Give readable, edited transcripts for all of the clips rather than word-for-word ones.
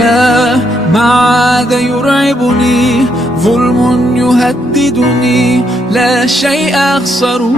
الله ما عاد يرعبني ظلم يهددني لا شيء أخسره.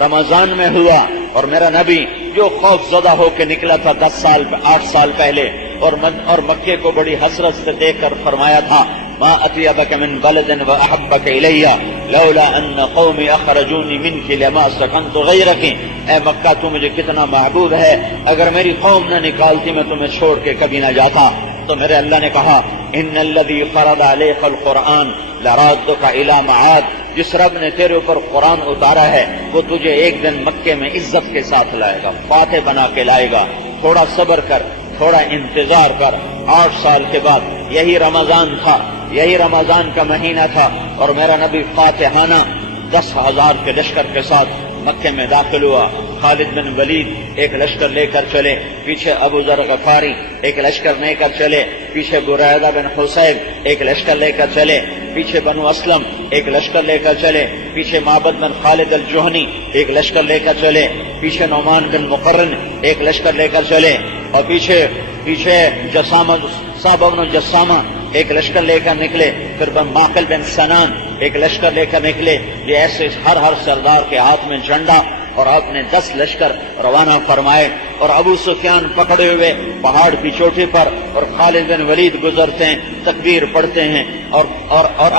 رمضان میں ہوا اور میرا نبی جو خوف زدہ ہو کے نکلا تھا 8 سال پہلے اور مکے کو بڑی حسرت سے دیکھ کر فرمایا تھا ما اطيبك من بلد واحبك الي لولا ان قومي اخرجوني منك لما سكنت غيرك. اے مکہ تو مجھے کتنا محبوب ہے، اگر میری قوم نہ نکالتی میں تمہیں چھوڑ کے کبھی نہ جاتا. تو میرے اللہ نے کہا ان الذي فرض عليك القرآن لرادك الى معاد. جس رب نے تیرے اوپر قرآن اتارا ہے وہ تجھے ایک دن مکے میں عزت کے ساتھ لائے گا، فاتح بنا کے لائے گا. تھوڑا صبر کر، تھوڑا انتظار کر. 8 سال کے بعد یہی رمضان تھا، یہی رمضان کا مہینہ تھا اور میرا نبی فاتحانہ 10,000 کے لشکر کے ساتھ مکے میں داخل ہوا. خالد بن ولید ایک لشکر لے کر چلے، پیچھے ابو ذر غفاری ایک لشکر لے کر چلے، پیچھے بریدہ بن حصیب ایک لشکر لے کر چلے، پیچھے بنو اسلم ایک لشکر لے کر چلے، پیچھے معبد بن خالد الجہنی ایک لشکر لے کر چلے، پیچھے نعمان بن مقرن ایک لشکر لے کر چلے، اور پیچھے صعب بن جسامہ ایک لشکر لے کر نکلے. پھر معقل بن سنان ایک لشکر لے کر نکلے. یہ ایسے ہر سردار کے ہاتھ میں جھنڈا اور آپ نے 10 لشکر روانہ فرمائے. اور ابو سفیان پکڑے ہوئے پہاڑ کی چوٹی پر اور خالد بن ولید گزرتے ہیں، تکبیر پڑھتے ہیں، اور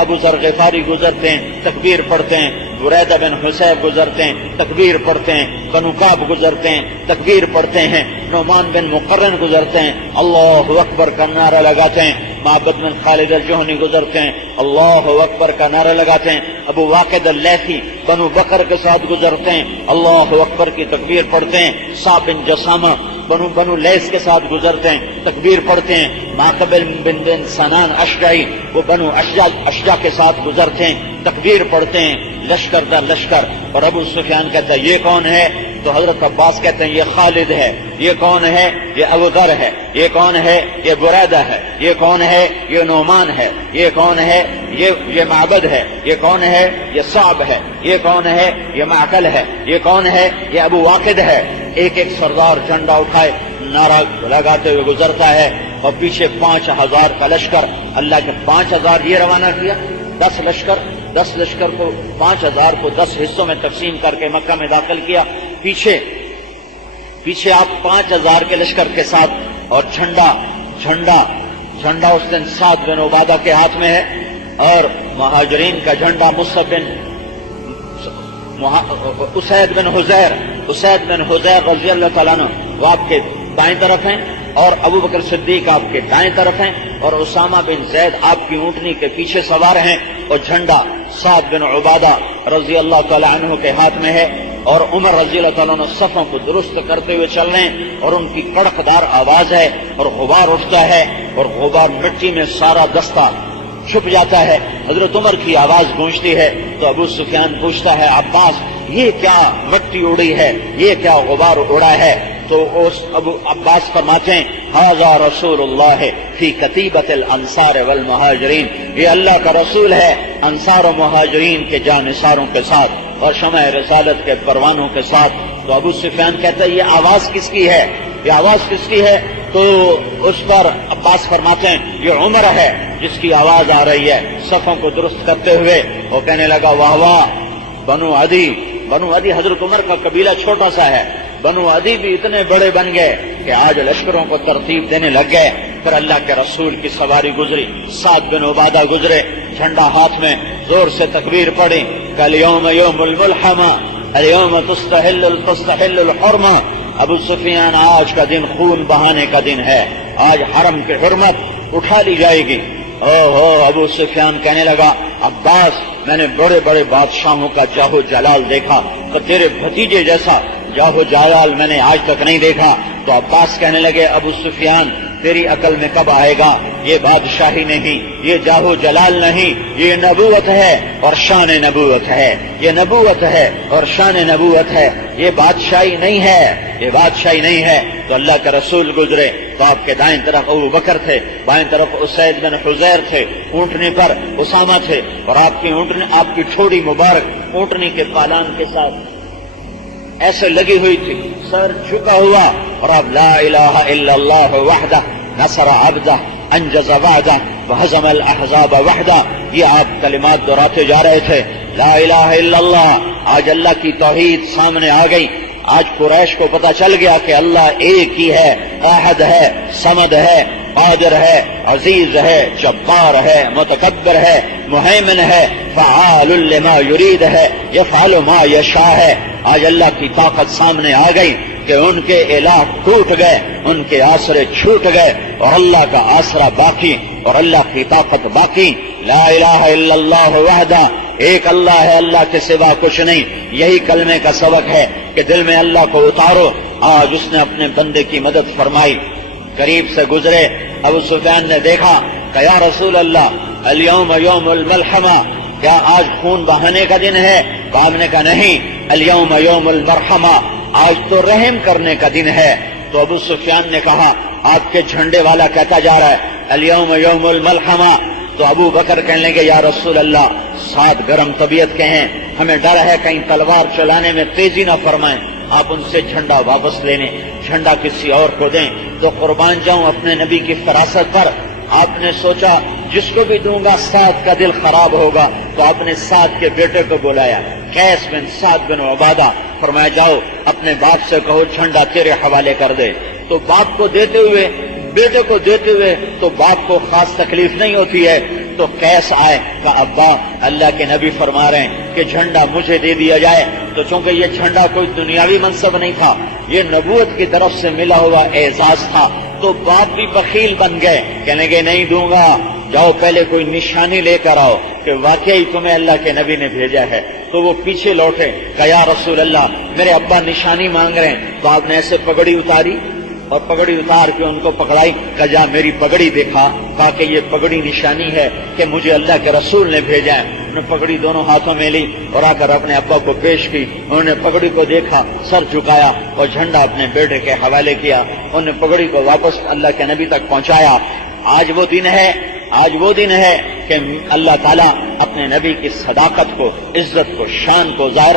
ابو ذر غفاری گزرتے ہیں، تکبیر پڑھتے ہیں. بریدہ بن حصیب گزرتے ہیں، تکبیر پڑھتے ہیں. بنو کعب گزرتے ہیں، تکبیر پڑھتے ہیں. نعمان بن مقرن گزرتے ہیں، اللہ اکبر کا نعرہ لگاتے ہیں. معبد بن خالد الجہنی گزرتے ہیں، اللہ اکبر کا نعرہ لگاتے ہیں. ابو واقد اللیثی بنو بکر کے ساتھ گزرتے ہیں، اللہ اکبر کی تکبیر پڑھتے ہیں. صعب بن جسامہ بنو لیث کے ساتھ گزرتے ہیں، تکبیر پڑھتے ہیں. معقل بن سنان اشجعی وہ بنو اشجع کے ساتھ گزرتے ہیں، تکبیر پڑھتے ہیں. لشکر در لشکر. اور ابو سفیان کہتا ہے یہ کون ہے؟ تو حضرت عباس کہتے ہیں یہ خالد ہے. یہ کون ہے؟ یہ ابو ذر ہے. یہ کون ہے؟ یہ بریدہ ہے. یہ کون ہے؟ یہ نعمان ہے. یہ کون ہے؟ یہ معبد ہے. یہ کون ہے؟ یہ صعب ہے. یہ کون ہے؟ یہ معقل ہے. یہ کون ہے؟ یہ ابو واقد ہے. ایک ایک سردار جھنڈا اٹھائے نعرہ لگاتے ہوئے گزرتا ہے. اور پیچھے 5,000 کا لشکر. اللہ کے 5,000 یہ روانہ کیا. 10 لشکر کو 5,000 کو 10 حصوں میں تقسیم کر کے مکہ میں داخل کیا. پیچھے آپ 5,000 کے لشکر کے ساتھ. اور جھنڈا اس دن سعد بن عبادہ کے ہاتھ میں ہے. اور مہاجرین کا جھنڈا مصعب بن اسید بن حذیر رضی اللہ تعالیٰ عنہ وہ آپ کے دائیں طرف ہیں، اور ابو بکر صدیق آپ کے دائیں طرف ہیں، اور اسامہ بن زید آپ کی اونٹنی کے پیچھے سوار ہیں. اور جھنڈا سعد بن عبادہ رضی اللہ تعالیٰ عنہ کے ہاتھ میں ہے. اور عمر رضی اللہ تعالیٰ عنہ صفوں کو درست کرتے ہوئے چل رہے ہیں. اور ان کی کڑکدار آواز ہے اور غبار اٹھتا ہے، اور غبار مٹی میں سارا دستہ چھپ جاتا ہے. حضرت عمر کی آواز گونجتی ہے تو ابو سفیان پوچھتا ہے عباس یہ کیا مٹی اڑی ہے، یہ کیا غبار اڑا ہے؟ تو ابو عباس فرماتے ہیں ھذا رسول اللہ فی کتیبۃ الانصار والمہاجرین. یہ اللہ کا رسول ہے انصار و مہاجرین کے جانثاروں کے ساتھ اور شمع رسالت کے پروانوں کے ساتھ. تو ابو سفیان کہتا ہے یہ آواز کس کی ہے؟ یہ آواز کس کی ہے؟ تو اس پر عباس فرماتے ہیں یہ عمر ہے جس کی آواز آ رہی ہے صفوں کو درست کرتے ہوئے. وہ کہنے لگا واہ واہ بنو عدی حضرت عمر کا قبیلہ چھوٹا سا ہے، بنو عدی بھی اتنے بڑے بن گئے کہ آج لشکروں کو ترتیب دینے لگ گئے. پھر اللہ کے رسول کی سواری گزری، سعد بن عبادہ گزرے، جھنڈا ہاتھ میں، زور سے تکبیر پڑی کالیوم یوم الملحمہ الیوم تستحل الحرمہ. ابو سفیان آج کا دن خون بہانے کا دن ہے، آج حرم کی حرمت اٹھا لی جائے گی. ابو سفیان کہنے لگا عباس میں نے بڑے بڑے بادشاہوں کا جاہو جلال دیکھا تو تیرے بھتیجے جیسا جاہو جلال میں نے آج تک نہیں دیکھا. تو عباس کہنے لگے ابو سفیان تیری عقل میں کب آئے گا؟ یہ بادشاہی نہیں، یہ جاہو جلال نہیں، یہ نبوت ہے اور شان نبوت ہے. یہ نبوت ہے اور شان نبوت ہے، یہ بادشاہی نہیں ہے، یہ بادشاہی نہیں ہے. تو اللہ کے رسول گزرے تو آپ کے دائیں طرف ابو بکر تھے، بائیں طرف اسید بن حذیر تھے، اونٹنی پر اسامہ تھے، اور آپ کی ٹھوڑی مبارک اونٹنی کے پالان کے ساتھ ایسے لگی ہوئی تھی، سر جھکا ہوا، اور آپ لا الہ الا اللہ وحدہ نصر عبدہ انجز وعدہ وہزم الاحزاب وحدہ. یہ آپ کلمات دہراتے جا رہے تھے. لا الہ الا اللہ. آج اللہ کی توحید سامنے آ گئی. آج قریش کو پتا چل گیا کہ اللہ ایک ہی ہے، احد ہے، صمد ہے، قادر ہے، عزیز ہے، جبار ہے، متکبر ہے، مہیمن ہے، فعال لما یرید ہے، یفعل ما یشاء ہے. آج اللہ کی طاقت سامنے آ گئی کہ ان کے الہ ٹوٹ گئے، ان کے آسرے چھوٹ گئے، اور اللہ کا آسرا باقی اور اللہ کی طاقت باقی. لا الہ الا اللہ وحدہ. ایک اللہ ہے، اللہ کے سوا کچھ نہیں. یہی کلمے کا سبق ہے کہ دل میں اللہ کو اتارو. آج اس نے اپنے بندے کی مدد فرمائی. قریب سے گزرے ابو سفیان نے دیکھا کہ یا رسول اللہ الیوم یوم الملحمہ، کیا آج خون بہانے کا دن ہے؟ تو آپ نے کہا نہیں، الیوم یوم المرحمہ، آج تو رحم کرنے کا دن ہے. تو ابو سفیان نے کہا آپ کے جھنڈے والا کہتا جا رہا ہے الیوم یوم الملحمہ. تو ابو بکر کہنے لگے یا رسول اللہ، ساتھ گرم طبیعت کے ہیں، ہمیں ڈر ہے کہیں تلوار چلانے میں تیزی نہ فرمائیں. آپ ان سے جھنڈا واپس لینے، جھنڈا کسی اور کو دیں. تو قربان جاؤں اپنے نبی کی فراست پر. آپ نے سوچا جس کو بھی دوں گا سعد کا دل خراب ہوگا، تو آپ نے سعد کے بیٹے کو بلایا، قیس بن سعد بن عبادہ. فرمایا جاؤ اپنے باپ سے کہو جھنڈا تیرے حوالے کر دے. تو باپ کو دیتے ہوئے، بیٹے کو دیتے ہوئے تو باپ کو خاص تکلیف نہیں ہوتی ہے. تو قیس آئے کہ ابا اللہ کے نبی فرما رہے ہیں کہ جھنڈا مجھے دے دیا جائے. تو چونکہ یہ جھنڈا کوئی دنیاوی منصب نہیں تھا، یہ نبوت کی طرف سے ملا ہوا اعزاز تھا، تو باپ بھی بخیل بن گئے، کہنے گے نہیں دوں گا، جاؤ پہلے کوئی نشانی لے کر آؤ کہ واقعی تمہیں اللہ کے نبی نے بھیجا ہے. تو وہ پیچھے لوٹے کہ یا رسول اللہ میرے ابا نشانی مانگ رہے ہیں. تو آپ نے ایسے پگڑی اتاری اور پگڑی اتار کے ان کو پکڑائی کہ جا میری پگڑی دیکھا، کہا کہ یہ پگڑی نشانی ہے کہ مجھے اللہ کے رسول نے بھیجا ہے. انہوں نے پگڑی دونوں ہاتھوں میں لی اور آ کر اپنے ابا کو پیش کی. انہوں نے پگڑی کو دیکھا، سر جھکایا اور جھنڈا اپنے بیٹے کے حوالے کیا. انہوں نے پگڑی کو واپس اللہ کے نبی تک پہنچایا. آج وہ دن ہے کہ اللہ تعالیٰ اپنے نبی کی صداقت کو، عزت کو، شان کو ظاہر